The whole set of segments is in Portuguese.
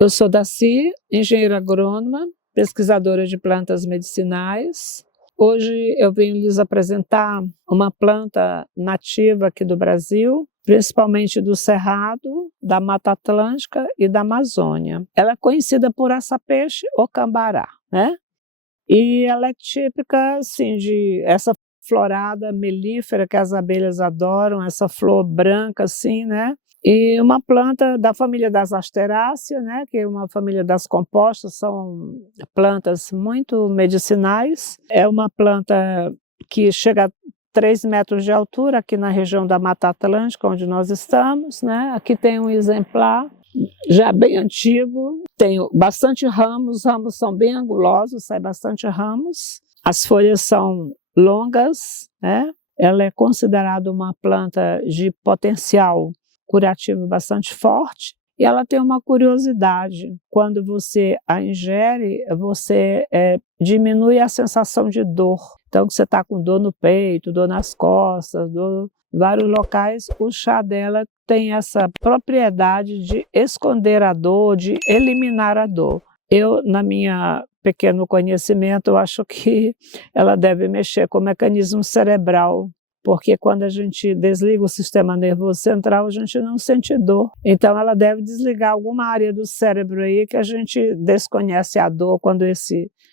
Eu sou Daci, engenheira agrônoma, pesquisadora de plantas medicinais. Hoje eu venho lhes apresentar uma planta nativa aqui do Brasil, principalmente do Cerrado, da Mata Atlântica e da Amazônia. Ela é conhecida por açapeixe ou cambará, né? E ela é típica assim, de essa florada melífera que as abelhas adoram, essa flor branca assim, né? E uma planta da família das Asteráceas, né, que é uma família das compostas, são plantas muito medicinais. É uma planta que chega a 3 metros de altura aqui na região da Mata Atlântica, onde nós estamos, né? Aqui tem um exemplar já bem antigo, tem bastante ramos, os ramos são bem angulosos, sai bastante ramos. As folhas são longas, né? Ela é considerada uma planta de potencial curativo bastante forte, e ela tem uma curiosidade: quando você a ingere, você diminui a sensação de dor. Então, se você está com dor no peito, dor nas costas, dor em vários locais, o chá dela tem essa propriedade de esconder a dor, de eliminar a dor. Eu, na minha pequeno conhecimento, eu acho que ela deve mexer com o mecanismo cerebral, porque quando a gente desliga o sistema nervoso central, a gente não sente dor. Então ela deve desligar alguma área do cérebro aí que a gente desconhece a dor quando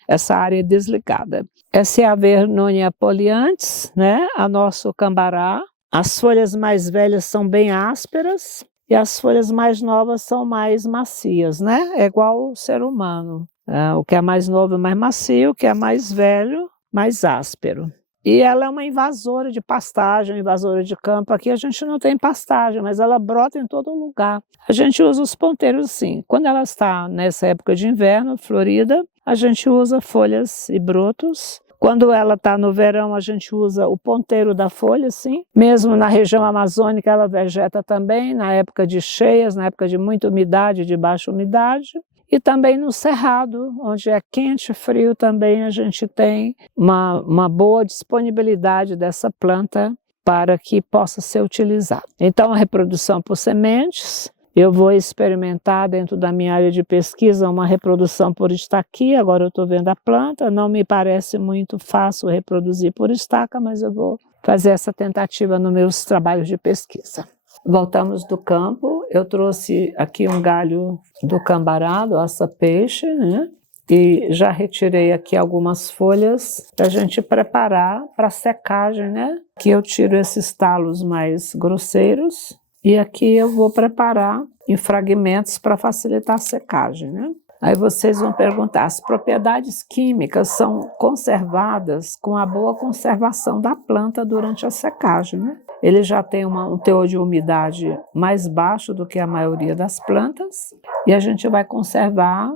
essa área é desligada. Essa é a Vernonia poliantes, né? A nosso cambará. As folhas mais velhas são bem ásperas e as folhas mais novas são mais macias, né? É igual o ser humano. O que é mais novo é mais macio, o que é mais velho, mais áspero. E ela é uma invasora de pastagem, invasora de campo. Aqui a gente não tem pastagem, mas ela brota em todo lugar. A gente usa os ponteiros sim. Quando ela está nessa época de inverno, florida, a gente usa folhas e brotos. Quando ela está no verão, a gente usa o ponteiro da folha, sim. Mesmo na região amazônica, ela vegeta também, na época de cheias, na época de muita umidade, de baixa umidade. E também no Cerrado, onde é quente e frio, também a gente tem uma boa disponibilidade dessa planta para que possa ser utilizada. Então, a reprodução por sementes, eu vou experimentar dentro da minha área de pesquisa uma reprodução por estaquia. Agora eu estou vendo a planta, não me parece muito fácil reproduzir por estaca, mas eu vou fazer essa tentativa nos meus trabalhos de pesquisa. Voltamos do campo, eu trouxe aqui um galho do cambará, do açapeixe, né? E já retirei aqui algumas folhas para a gente preparar para secagem, né? Aqui eu tiro esses talos mais grosseiros e aqui eu vou preparar em fragmentos para facilitar a secagem, né? Aí vocês vão perguntar: as propriedades químicas são conservadas com a boa conservação da planta durante a secagem, né? Ele já tem um teor de umidade mais baixo do que a maioria das plantas, e a gente vai conservar,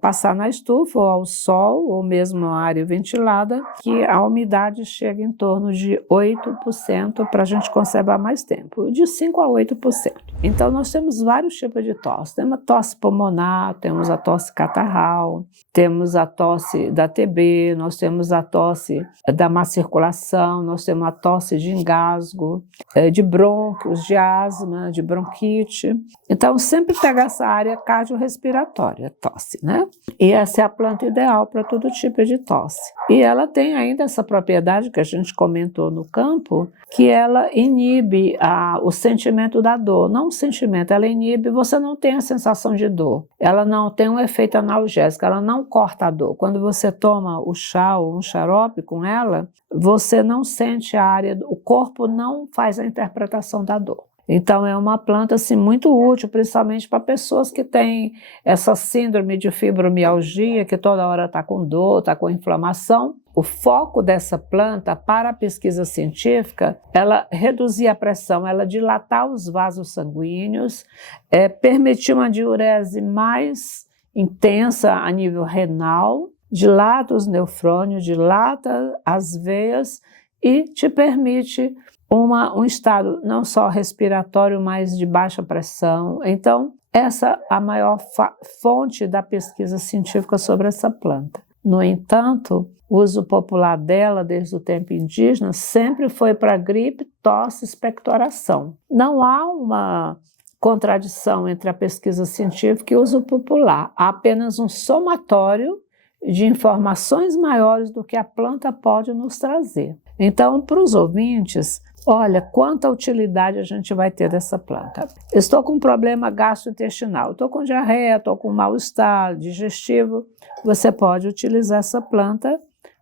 passar na estufa ou ao sol, ou mesmo na área ventilada, que a umidade chega em torno de 8% para a gente conservar mais tempo, de 5% a 8%. Então nós temos vários tipos de tosse. Temos a tosse pulmonar, temos a tosse catarral, temos a tosse da TB, nós temos a tosse da má circulação, nós temos a tosse de engasgo, de brônquios, de asma, de bronquite. Então, sempre pega essa área cardiorrespiratória, tosse, né? E essa é a planta ideal para todo tipo de tosse. E ela tem ainda essa propriedade que a gente comentou no campo, que ela inibe o sentimento da dor. Não o sentimento, ela inibe, você não tem a sensação de dor. Ela não tem um efeito analgésico, ela não corta a dor. Quando você toma o chá ou um xarope com ela, você não sente a área, o corpo não faz a interpretação da dor. Então é uma planta assim, muito útil, principalmente para pessoas que têm essa síndrome de fibromialgia, que toda hora está com dor, está com inflamação. O foco dessa planta para a pesquisa científica, ela reduzir a pressão, ela dilatar os vasos sanguíneos, permitir uma diurese mais intensa a nível renal, dilata os nefrônios, dilata as veias e te permite um estado não só respiratório, mas de baixa pressão. Então, essa é a maior fonte da pesquisa científica sobre essa planta. No entanto, o uso popular dela, desde o tempo indígena, sempre foi para gripe, tosse, expectoração. Não há uma contradição entre a pesquisa científica e o uso popular. Há apenas um somatório de informações maiores do que a planta pode nos trazer. Então, para os ouvintes, olha quanta utilidade a gente vai ter dessa planta. Estou com um problema gastrointestinal, estou com diarreia, estou com mal-estar digestivo. Você pode utilizar essa planta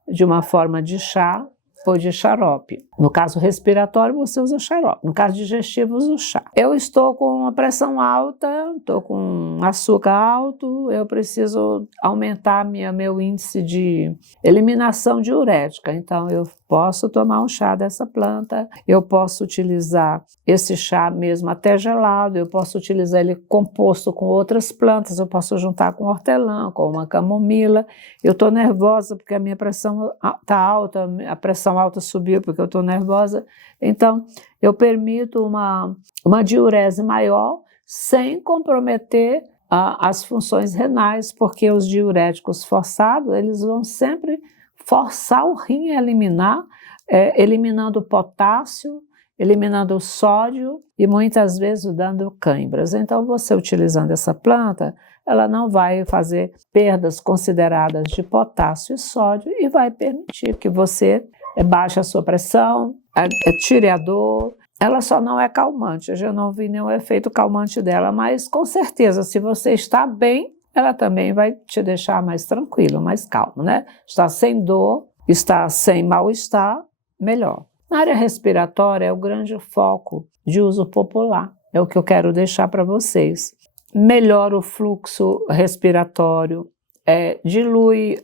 de uma forma de chá ou de xarope. No caso respiratório, você usa xarope. No caso digestivo, usa o chá. Eu estou com uma pressão alta, estou com açúcar alto, eu preciso aumentar meu índice de eliminação diurética. Então, eu posso tomar um chá dessa planta, eu posso utilizar esse chá mesmo até gelado, eu posso utilizar ele composto com outras plantas, eu posso juntar com hortelã, com uma camomila. Eu estou nervosa porque a minha pressão está alta, a pressão alta subiu porque eu estou nervosa. Então, eu permito uma diurese maior sem comprometer as funções renais, porque os diuréticos forçados, eles vão sempre forçar o rim a eliminar, eliminando o potássio, eliminando o sódio e muitas vezes dando câimbras. Então, você utilizando essa planta, ela não vai fazer perdas consideradas de potássio e sódio e vai permitir que você baixe a sua pressão, tire a dor. Ela só não é calmante, eu já não vi nenhum efeito calmante dela, mas com certeza, se você está bem, ela também vai te deixar mais tranquilo, mais calmo, né? Está sem dor, está sem mal-estar, melhor. Na área respiratória é o grande foco de uso popular, é o que eu quero deixar para vocês. Melhora o fluxo respiratório, dilui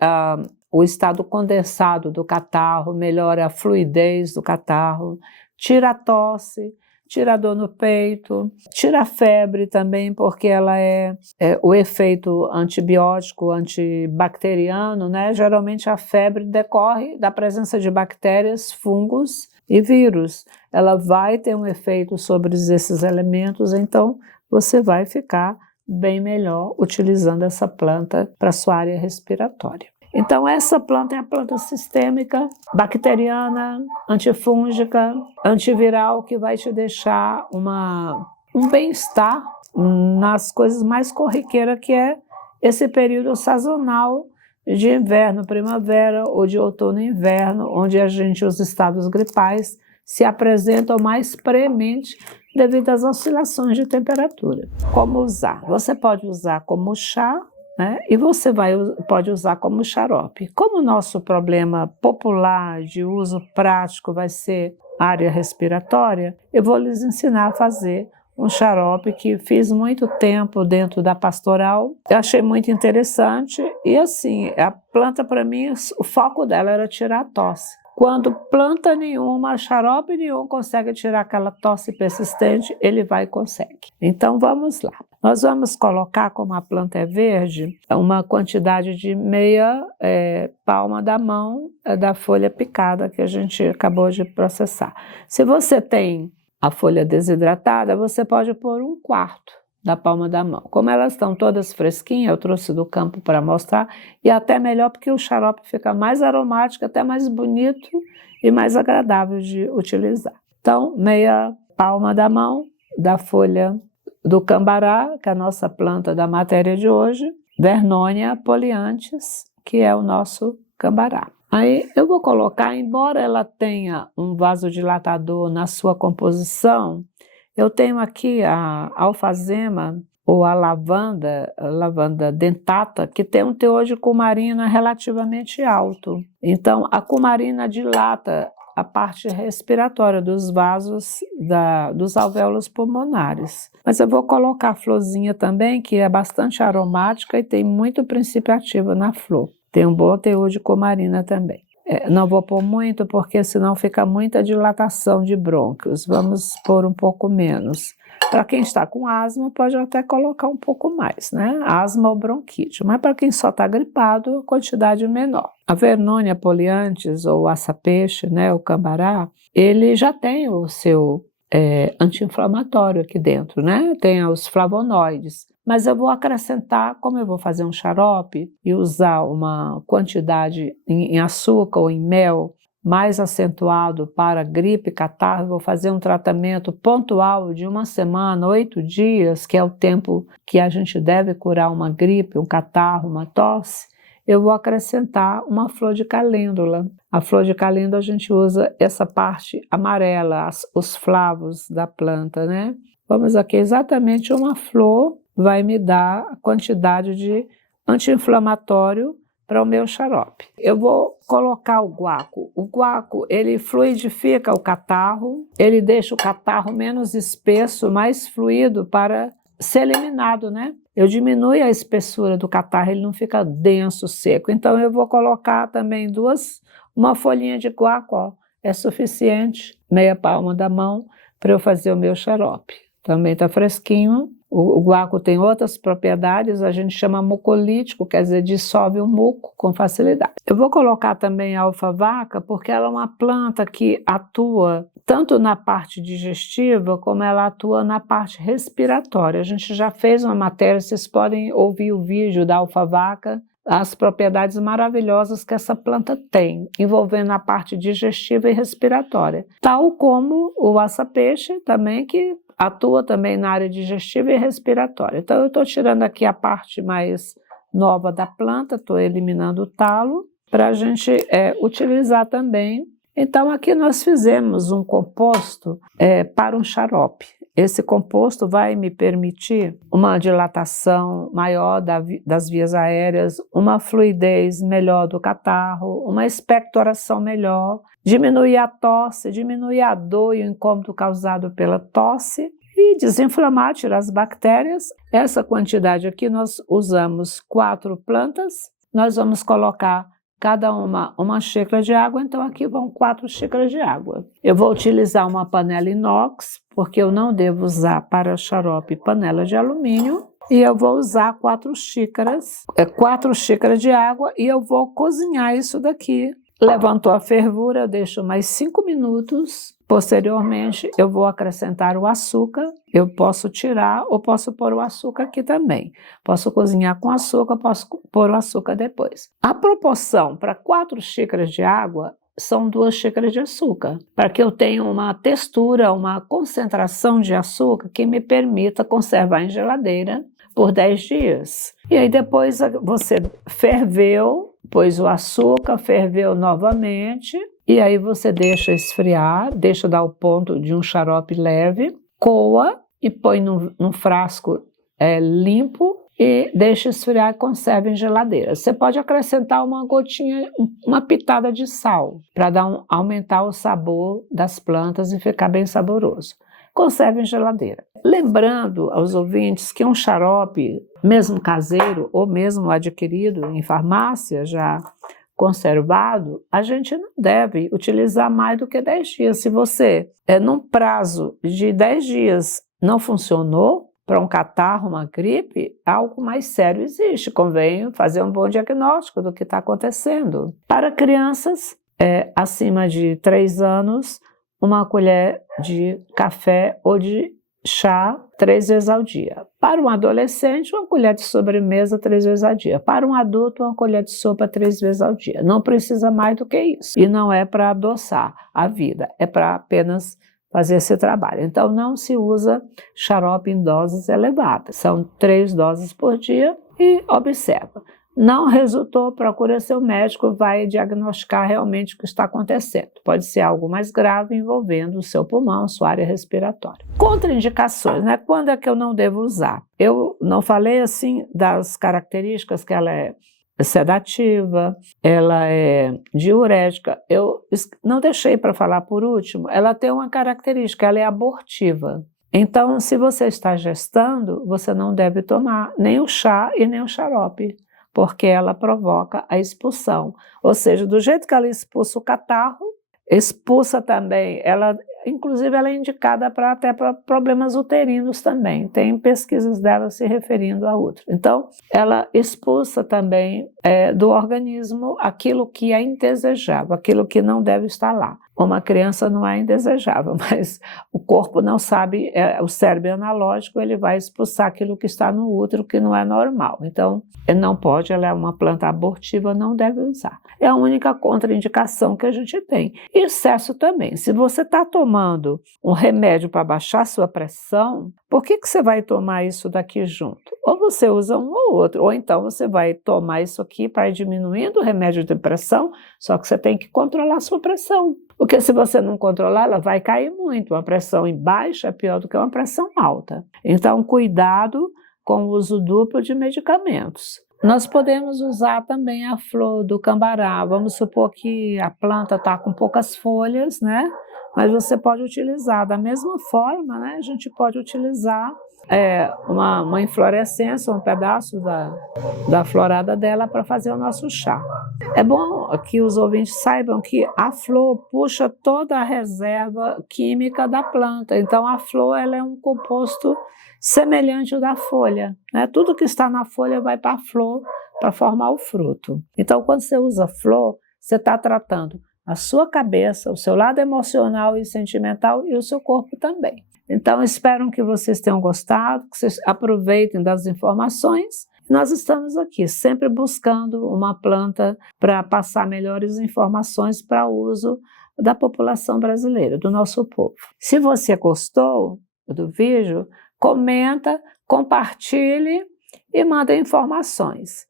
o estado condensado do catarro, melhora a fluidez do catarro, tira a tosse, tira a dor no peito, tira a febre também, porque ela é o efeito antibiótico, antibacteriano, né? Geralmente a febre decorre da presença de bactérias, fungos e vírus. Ela vai ter um efeito sobre esses elementos, então você vai ficar bem melhor utilizando essa planta para a sua área respiratória. Então, essa planta é a planta sistêmica, bacteriana, antifúngica, antiviral, que vai te deixar um bem-estar nas coisas mais corriqueiras, que é esse período sazonal de inverno, primavera, ou de outono e inverno, onde os estados gripais se apresentam mais premente devido às oscilações de temperatura. Como usar? Você pode usar como chá, né? E você pode usar como xarope. Como o nosso problema popular de uso prático vai ser área respiratória, eu vou lhes ensinar a fazer um xarope que fiz muito tempo dentro da pastoral. Eu achei muito interessante e assim, a planta para mim, o foco dela era tirar a tosse. Quando planta nenhuma, xarope nenhum consegue tirar aquela tosse persistente, ele vai e consegue. Então vamos lá. Nós vamos colocar, como a planta é verde, uma quantidade de meia palma da mão da folha picada que a gente acabou de processar. Se você tem a folha desidratada, você pode pôr 1/4 da palma da mão. Como elas estão todas fresquinhas, eu trouxe do campo para mostrar, e até melhor porque o xarope fica mais aromático, até mais bonito e mais agradável de utilizar. Então, meia palma da mão da folha do cambará, que é a nossa planta da matéria de hoje, Vernonia poliantes, que é o nosso cambará. Aí eu vou colocar, embora ela tenha um vasodilatador na sua composição, eu tenho aqui a alfazema ou a lavanda dentata, que tem um teor de cumarina relativamente alto. Então, a cumarina dilata a parte respiratória dos vasos dos alvéolos pulmonares. Mas eu vou colocar a florzinha também, que é bastante aromática e tem muito princípio ativo na flor. Tem um bom teor de cumarina também. Não vou pôr muito, porque senão fica muita dilatação de brônquios. Vamos pôr um pouco menos. Para quem está com asma, pode até colocar um pouco mais, né? Asma ou bronquite. Mas para quem só está gripado, quantidade menor. A Vernonia poliantes, ou aça-peixe, né, o cambará, ele já tem o seu anti-inflamatório aqui dentro, né? Tem os flavonoides. Mas eu vou acrescentar, como eu vou fazer um xarope e usar uma quantidade em açúcar ou em mel mais acentuado para gripe, catarro, vou fazer um tratamento pontual de 1 semana, 8 dias, que é o tempo que a gente deve curar uma gripe, um catarro, uma tosse, eu vou acrescentar uma flor de calêndula. A flor de calêndula a gente usa essa parte amarela, os flavos da planta, né? Vamos aqui, exatamente uma flor vai me dar a quantidade de anti-inflamatório para o meu xarope. Eu vou colocar o guaco. O guaco, ele fluidifica o catarro, ele deixa o catarro menos espesso, mais fluido para ser eliminado, né? Eu diminuo a espessura do catarro, ele não fica denso, seco. Então eu vou colocar também uma folhinha de guaco, ó, é suficiente, meia palma da mão, para eu fazer o meu xarope. Também está fresquinho. O guaco tem outras propriedades, a gente chama mucolítico, quer dizer, dissolve o muco com facilidade. Eu vou colocar também a alfavaca, porque ela é uma planta que atua tanto na parte digestiva, como ela atua na parte respiratória. A gente já fez uma matéria, vocês podem ouvir o vídeo da alfavaca, as propriedades maravilhosas que essa planta tem, envolvendo a parte digestiva e respiratória. Tal como o aça-peixe também, que atua também na área digestiva e respiratória. Então eu estou tirando aqui a parte mais nova da planta, estou eliminando o talo, para a gente utilizar também. Então aqui nós fizemos um composto para um xarope. Esse composto vai me permitir uma dilatação maior das vias aéreas, uma fluidez melhor do catarro, uma expectoração melhor, diminuir a tosse, diminuir a dor e o incômodo causado pela tosse e desinflamar, tirar as bactérias. Essa quantidade aqui nós usamos 4 plantas, nós vamos colocar cada uma xícara de água, então aqui vão 4 xícaras de água. Eu vou utilizar uma panela inox, porque eu não devo usar para xarope panela de alumínio, e eu vou usar 4 xícaras de água e eu vou cozinhar isso daqui. Levantou a fervura, eu deixo mais 5 minutos. Posteriormente, eu vou acrescentar o açúcar. Eu posso tirar ou posso pôr o açúcar aqui também. Posso cozinhar com açúcar, posso pôr o açúcar depois. A proporção para 4 xícaras de água são 2 xícaras de açúcar, para que eu tenha uma textura, uma concentração de açúcar que me permita conservar em geladeira por 10 dias. E aí depois você ferveu, pôs o açúcar, ferveu novamente, e aí você deixa esfriar, deixa dar o ponto de um xarope leve, coa e põe num frasco limpo e deixa esfriar e conserva em geladeira. Você pode acrescentar uma gotinha, uma pitada de sal, para aumentar o sabor das plantas e ficar bem saboroso. Conserve em geladeira. Lembrando aos ouvintes que um xarope, mesmo caseiro ou mesmo adquirido em farmácia, já conservado, a gente não deve utilizar mais do que 10 dias. Se você, num prazo de 10 dias, não funcionou para um catarro, uma gripe, algo mais sério existe. Convém fazer um bom diagnóstico do que está acontecendo. Para crianças acima de 3 anos, uma colher de café ou de chá 3 vezes ao dia. Para um adolescente, uma colher de sobremesa 3 vezes ao dia. Para um adulto, uma colher de sopa 3 vezes ao dia. Não precisa mais do que isso. E não é para adoçar a vida, é para apenas fazer esse trabalho. Então não se usa xarope em doses elevadas. São 3 doses por dia e observa. Não resultou, procura seu médico, vai diagnosticar realmente o que está acontecendo. Pode ser algo mais grave envolvendo o seu pulmão, sua área respiratória. Contraindicações, né? Quando é que eu não devo usar? Eu não falei assim das características que ela é sedativa, ela é diurética. Eu não deixei para falar por último, ela tem uma característica, ela é abortiva. Então, se você está gestando, você não deve tomar nem o chá e nem o xarope, porque ela provoca a expulsão. Ou seja, do jeito que ela expulsa o catarro, expulsa também, inclusive ela é indicada até para problemas uterinos também. Tem pesquisas dela se referindo a outro. Então, ela expulsa também do organismo aquilo que é indesejável, aquilo que não deve estar lá. uma criança não é indesejável, mas o corpo não sabe, o cérebro analógico, ele vai expulsar aquilo que está no útero, que não é normal. Então, ele não pode, ela é uma planta abortiva, não deve usar. É a única contraindicação que a gente tem. E excesso também. Se você está tomando um remédio para baixar sua pressão, por que você vai tomar isso daqui junto? Ou você usa um ou outro, ou então você vai tomar isso aqui para ir diminuindo o remédio de pressão, só que você tem que controlar a sua pressão. Porque se você não controlar, ela vai cair muito. Uma pressão em baixa é pior do que uma pressão alta. Então, cuidado com o uso duplo de medicamentos. Nós podemos usar também a flor do cambará. Vamos supor que a planta está com poucas folhas, né? Mas você pode utilizar da mesma forma, né? A gente pode utilizar uma inflorescência, um pedaço da florada dela para fazer o nosso chá. É bom que os ouvintes saibam que a flor puxa toda a reserva química da planta. Então, a flor ela é um composto semelhante ao da folha, né? Tudo que está na folha vai para a flor para formar o fruto. Então, quando você usa flor, você está tratando a sua cabeça, o seu lado emocional e sentimental e o seu corpo também. Então, espero que vocês tenham gostado, que vocês aproveitem das informações. Nós estamos aqui sempre buscando uma planta para passar melhores informações para o uso da população brasileira, do nosso povo. Se você gostou do vídeo, comenta, compartilhe e manda informações.